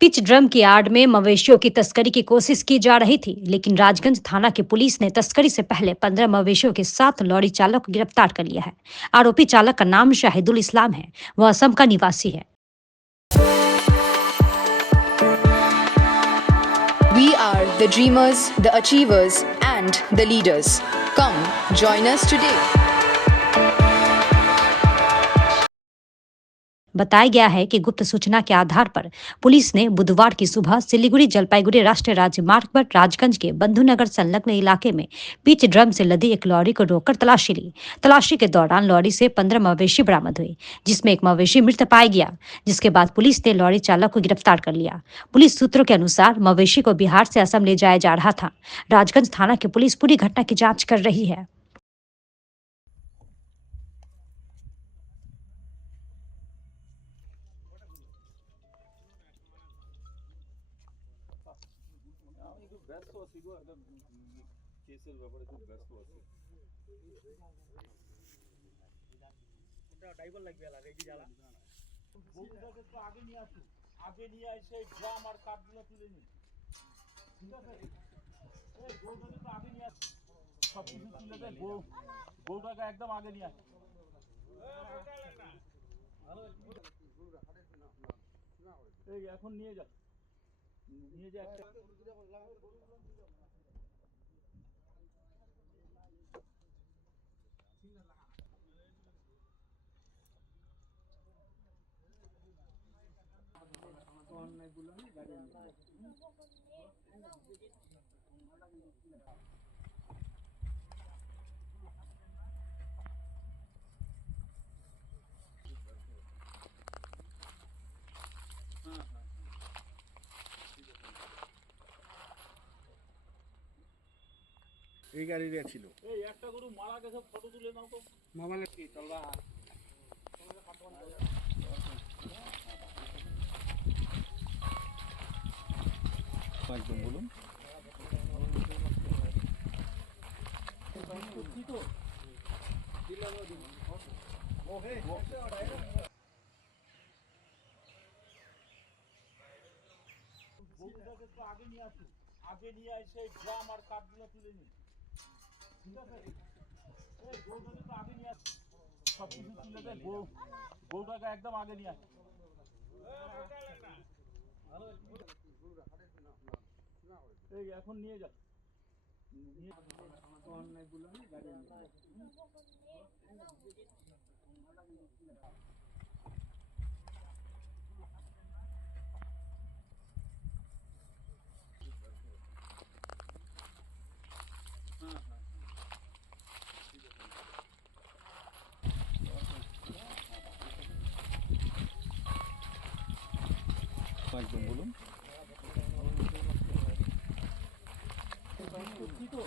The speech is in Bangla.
पिच ड्रम की आड़ में मवेशियों की तस्करी की कोशिश की जा रही थी, लेकिन राजगंज थाना की पुलिस ने तस्करी से पहले 15 मवेशियों के साथ लॉरी चालक को गिरफ्तार कर लिया है। आरोपी चालक का नाम शाहिदुल इस्लाम है। वह असम का निवासी है। We are the dreamers, the achievers, and the leaders. Come, join us today. बताया गया है कि गुप्त सूचना के आधार पर पुलिस ने बुधवार की सुबह सिलीगुड़ी जलपाईगुड़ी राष्ट्रीय राजमार्ग पर राजगंज के बंधुनगर संलग्न इलाके में पिच ड्रम से लदी एक लॉरी को रोककर तलाशी ली। तलाशी के दौरान लॉरी से 15 मवेशी बरामद हुए, जिसमें एक मवेशी मृत पाया गया, जिसके बाद पुलिस ने लॉरी चालक को गिरफ्तार कर लिया। पुलिस सूत्रों के अनुसार मवेशी को बिहार से असम ले जाया जा रहा था। राजगंज थाना की पुलिस पूरी घटना की जाँच कर रही है। আমি খুব ব্যস্ত আছি গো, একটা কেসের ব্যাপারে খুব ব্যস্ত আছি। ওটা ড্রাইভার লাগবে আলা রেডি জ্বালা। বউটাকে তো আগে নিয়ে আসো, আগে নিয়ে এসে ড্রাম আর কাঠগুলো তুলে নিন, ঠিক আছে? এই বউটাকে তো আগে নিয়ে আসো, সব কিছু তুলে দেয়। বউটাকে একদম আগে নিয়ে আসো। এই এখন নিয়ে যা, নিয়ে যা একটা। এই গাড়িটা ছিল। এই একটা গরু মারা গেছে, ফটো তুলে নাও তো। মোবাইলে কি তোলা? একদম বলুন। বউটাকে তো আগে নিয়ে আসো, আগে নিয়ে এসে ড্রাম আর কাঠগুলো তুলে নিন, ঠিক আছে? এই বউটাকে তো আগে নিয়ে আসো, সব কিছু তুলে দেয়। বউটাকে একদম আগে নিয়ে আসো। এই এখন নিয়ে যা, একদম বলুন। সত্যি তো?